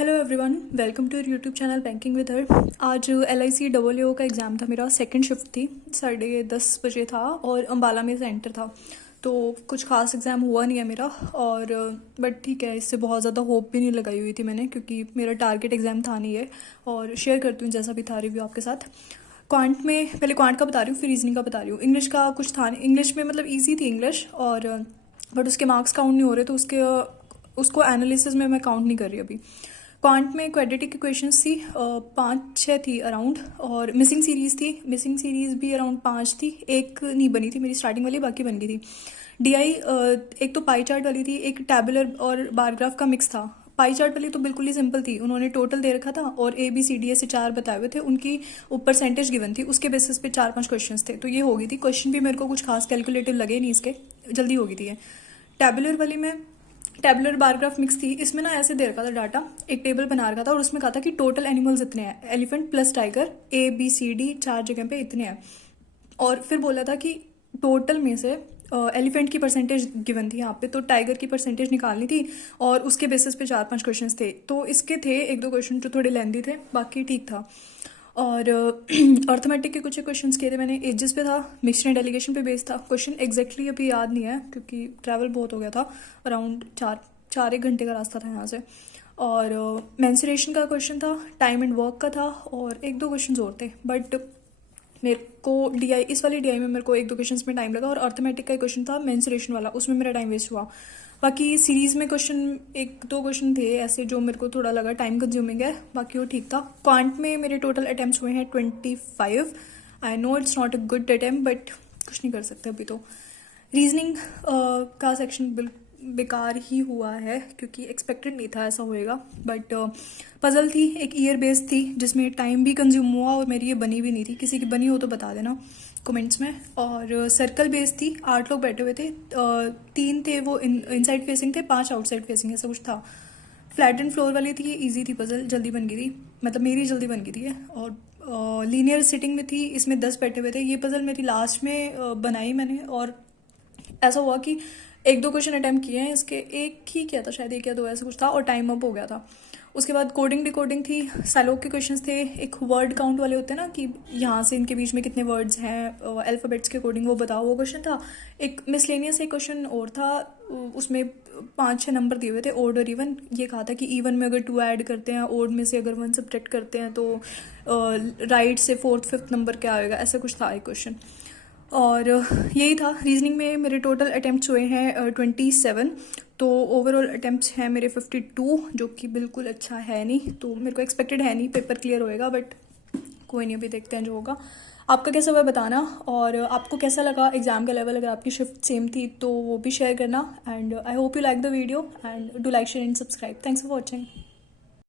Hello everyone, welcome to YouTube channel banking with her. आज LIC AAO का exam था। मेरा सेकंड शिफ्ट थी, 10:30 बजे था और अम्बाला में सेंटर था। तो कुछ खास एग्ज़ाम हुआ नहीं है मेरा, और बट ठीक है, इससे बहुत ज़्यादा होप भी नहीं लगाई हुई थी मैंने, क्योंकि मेरा टारगेट एग्ज़ाम था नहीं है। और शेयर करती हूँ जैसा भी था रिव्यू आपके साथ। क्वांट में पहले क्वांट का बता रही हूँ, फिर रीजनिंग का बता रही हूँ। इंग्लिश का कुछ था नहीं, इंग्लिश में मतलब ईजी थी इंग्लिश, और बट उसके मार्क्स काउंट नहीं हो रहे, तो उसको एनालिसिस में मैं काउंट नहीं कर रही अभी। क्वांट में क्वाड्रेटिक इक्वेशंस थी, 5-6 थी अराउंड, और मिसिंग सीरीज थी। मिसिंग सीरीज भी अराउंड 5 थी, एक नहीं बनी थी मेरी स्टार्टिंग वाली, बाकी बन गई थी। DI एक तो पाई चार्ट वाली थी, एक टैबुलर और बार ग्राफ का मिक्स था। पाई चार्ट वाली तो बिल्कुल ही सिंपल थी, उन्होंने टोटल दे रखा था और ABCD ऐसे 4 बताए हुए थे, उनकी परसेंटेज गिवन थी, उसके बेसिस पे 4-5 क्वेश्चंस थे, तो ये हो गई थी। क्वेश्चन भी मेरे को कुछ खास कैलकुलेटिव लगे नहीं इसके, जल्दी हो गई थी ये। टैबुलर वाली में टैबुलर बारग्राफ मिक्स थी, इसमें ना ऐसे दे रखा था डाटा, एक टेबल बना रखा था और उसमें कहा था कि टोटल एनिमल्स इतने हैं, एलिफेंट प्लस टाइगर ABCD 4 जगह पे इतने हैं। और फिर बोला था कि टोटल में से एलिफेंट की परसेंटेज गिवन थी यहाँ पे, तो टाइगर की परसेंटेज निकालनी थी, और उसके बेसिस पे 4-5 क्वेश्चंस थे। तो इसके थे 1-2 क्वेश्चन जो थोड़े लेंदी थे, बाकी ठीक था। और अर्थमेटिक के कुछ क्वेश्चंस किए थे मैंने, एजेस पे था, मिक्सड एंड डेलीगेशन पे बेस्ड था। क्वेश्चन एग्जैक्टली अभी याद नहीं है, क्योंकि ट्रैवल बहुत हो गया था, अराउंड 4-1 घंटे का रास्ता था यहाँ से। और मेंसुरेशन का क्वेश्चन था, टाइम एंड वर्क का था, और 1-2 क्वेश्चन और थे। बट मेरे को DI, इस वाली DI में मेरे को 1-2 क्वेश्चंस में टाइम लगा, और अर्थमेटिक का क्वेश्चन था मेंसुरेशन वाला, उसमें मेरा टाइम वेस्ट हुआ। बाकी सीरीज में क्वेश्चन 1-2 क्वेश्चन थे ऐसे जो मेरे को थोड़ा लगा टाइम कंज्यूमिंग है, बाकी वो ठीक था। क्वांट में मेरे टोटल अटैम्प्ट्स हुए हैं 25। I know it's not a good attempt, but कुछ नहीं कर सकते अभी तो। रीजनिंग का सेक्शन बेकार ही हुआ है, क्योंकि एक्सपेक्टेड नहीं था ऐसा होएगा। बट पजल थी, एक ईयर बेस्ड थी, जिसमें टाइम भी कंज्यूम हुआ, और मेरी ये बनी भी नहीं थी। किसी की बनी हो तो बता देना कमेंट्स में। और सर्कल बेस्ड थी, 8 लोग बैठे हुए थे, 3 थे वो इनसाइड फेसिंग थे, 5 आउटसाइड फेसिंग, ऐसा कुछ था। फ्लैट एंड फ्लोर वाली थी, ये ईजी थी, पजल जल्दी बन गई थी, मतलब मेरी जल्दी बन गई थी ये। और लीनियर सिटिंग में थी, इसमें 10 बैठे हुए थे। ये पजल मेरी लास्ट में बनाई मैंने, और ऐसा हुआ कि 1-2 क्वेश्चन अटैम्प्ट किए हैं इसके, एक ही किया था शायद, 1 या 2 ऐसा कुछ था, और टाइम अप हो गया था। उसके बाद कोडिंग डिकोडिंग थी, सालोक के क्वेश्चंस थे, एक वर्ड काउंट वाले होते हैं ना, कि यहाँ से इनके बीच में कितने वर्ड्स हैं अल्फ़ाबेट्स के अकॉर्डिंग, वो बताओ, वो क्वेश्चन था। एक मिसलेनियस एक क्वेश्चन और था, उसमें 5-6 नंबर दिए हुए थे, ओड और इवन। ये कहा था कि इवन में अगर 2 ऐड करते हैं, ओड में से अगर 1 सब्ट्रैक्ट करते हैं, तो राइट से 4th-5th नंबर क्या आएगा, ऐसा कुछ था एक क्वेश्चन। और यही था। रीजनिंग में मेरे टोटल अटैम्प्ट्स हुए हैं 27, तो ओवरऑल अटैम्प्ट्स हैं मेरे 52, जो कि बिल्कुल अच्छा है नहीं, तो मेरे को एक्सपेक्टेड है नहीं पेपर क्लियर होएगा, बट कोई नहीं, अभी देखते हैं जो होगा। आपका कैसा हुआ बताना, और आपको कैसा लगा एग्जाम का लेवल, अगर आपकी शिफ्ट सेम थी तो वो भी शेयर करना। And I hope you like the video, and do like, share and subscribe. Thanks for watching.